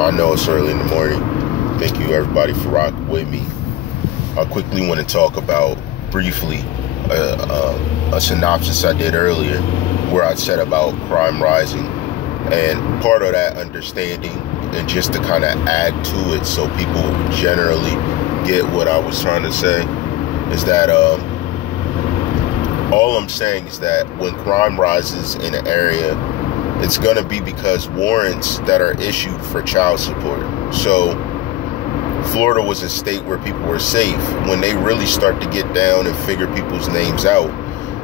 I know it's early in the morning. Thank you, everybody, for rocking with me. I quickly want to talk about, briefly, a synopsis I did earlier where I said about crime rising. And part of that understanding, and just to kind of add to it so people generally get what I was trying to say, is that all I'm saying is that when crime rises in an area, it's going to be because warrants that are issued for child support. So Florida was a state where people were safe. When they really start to get down and figure people's names out,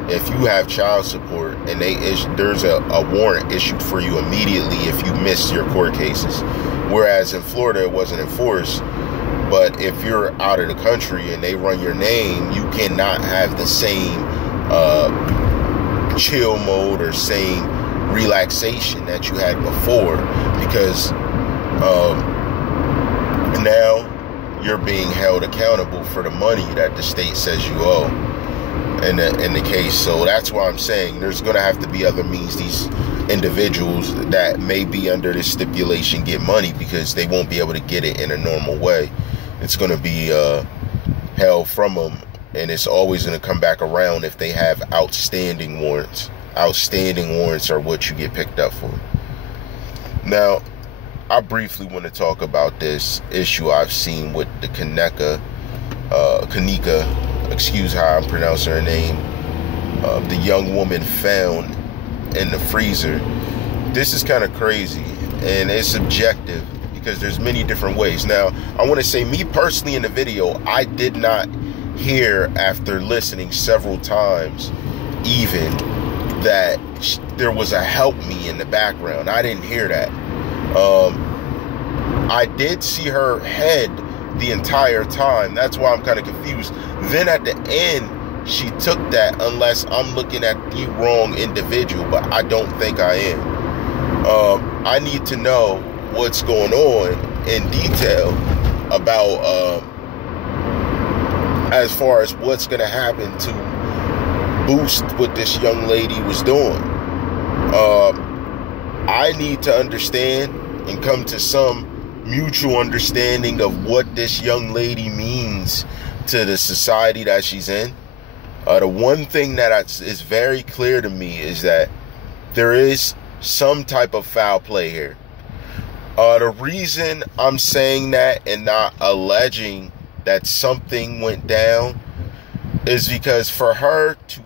if you have child support and there's a warrant issued for you immediately if you miss your court cases. Whereas in Florida, it wasn't enforced. But if you're out of the country and they run your name, you cannot have the same chill mode or same relaxation that you had before, because now you're being held accountable for the money that the state says you owe in the case. So that's why I'm saying there's going to have to be other means these individuals that may be under this stipulation get money, because they won't be able to get it in a normal way. It's going to be held from them, and it's always going to come back around if they have outstanding warrants. Outstanding warrants are what you get picked up for. Now, I briefly want to talk about this issue I've seen with the Kenneka, excuse how I'm pronouncing her name, the young woman found in the freezer. This is kind of crazy, and it's subjective because there's many different ways. Now, I want to say, me personally, in the video, I did not hear, after listening several times, even that there was a help me in the background. I didn't hear that. I did see her head the entire time. That's why I'm kind of confused. Then at the end, she took that, unless I'm looking at the wrong individual, but I don't think I am. I need to know what's going on in detail about as far as what's going to happen to boost what this young lady was doing. I need to understand and come to some mutual understanding of what this young lady means to the society that she's in. The one thing that is very clear to me is that there is some type of foul play here. The reason I'm saying that and not alleging that something went down is because for her to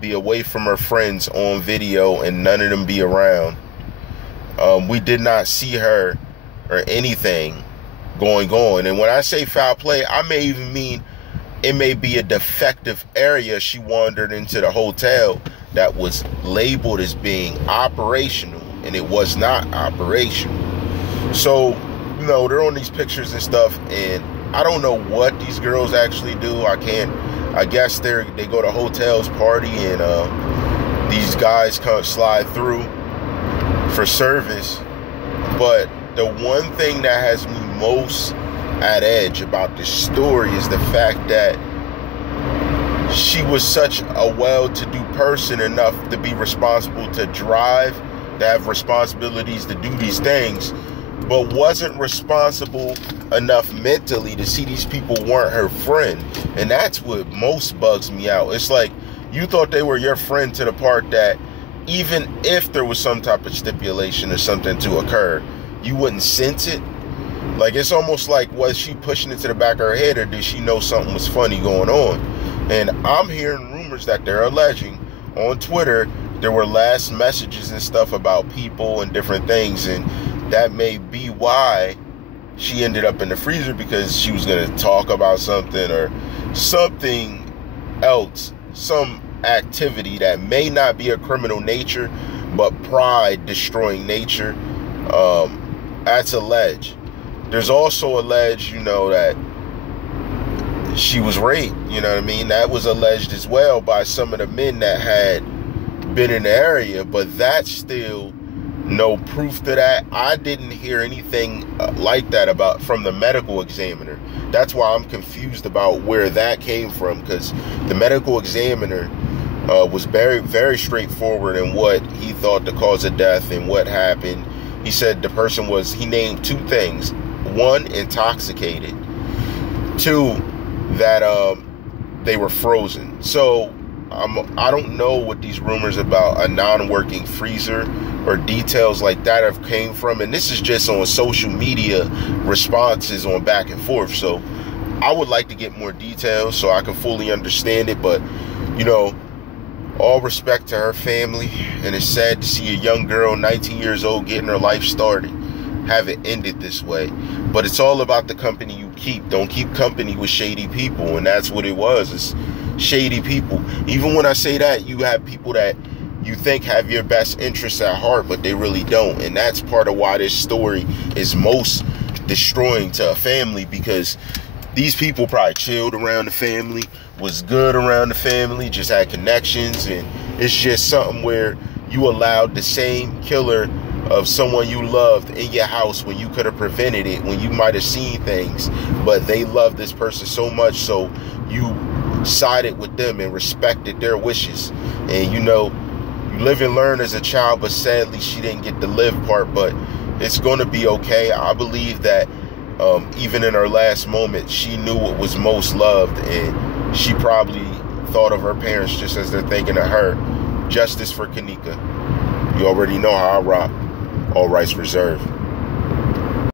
be away from her friends on video and none of them be around, we did not see her or anything going on. And when I say foul play, I may even mean it may be a defective area. She wandered into the hotel that was labeled as being operational, and it was not operational. So, they're on these pictures and stuff, and I don't know what these girls actually do. I guess they go to hotels, party, and these guys come slide through for service. But the one thing that has me most at edge about this story is the fact that she was such a well-to-do person enough to be responsible to drive, to have responsibilities to do these things, but wasn't responsible enough mentally to see these people weren't her friend. And that's what most bugs me out. It's like, you thought they were your friend to the part that even if there was some type of stipulation or something to occur, you wouldn't sense it. Like, it's almost like, was she pushing it to the back of her head, or did she know something was funny going on? And I'm hearing rumors that they're alleging on Twitter there were last messages and stuff about people and different things, and that may be why she ended up in the freezer, because she was going to talk about something or something else, some activity that may not be a criminal nature, but pride destroying nature. That's alleged. There's also alleged, that she was raped. You know what I mean? That was alleged as well by some of the men that had been in the area, but that's still no proof to that. I didn't hear anything like that from the medical examiner. That's why I'm confused about where that came from, because the medical examiner was very, very straightforward in what he thought the cause of death and what happened. He said the person was, he named two things. One, intoxicated. Two, that they were frozen. So I don't know what these rumors about a non-working freezer or details like that have came from. And this is just on social media responses on back and forth. So I would like to get more details so I can fully understand it. But, you know, all respect to her family. And it's sad to see a young girl, 19 years old, getting her life started, have it ended this way. But it's all about the company you keep. Don't keep company with shady people. And that's what it was. It's shady people. Even when I say that, you have people that you think have your best interests at heart, but they really don't. And that's part of why this story is most destroying to a family, because these people probably chilled around the family, was good around the family, just had connections. And it's just something where you allowed the same killer of someone you loved in your house when you could have prevented it, when you might have seen things, but they loved this person so much, so you sided with them and respected their wishes. And, you know, you live and learn as a child, but sadly she didn't get the live part. But it's going to be okay. I believe that even in her last moment, she knew what was most loved, and she probably thought of her parents just as they're thinking of her. Justice for Kenneka. You already know how I rock. All rights reserved.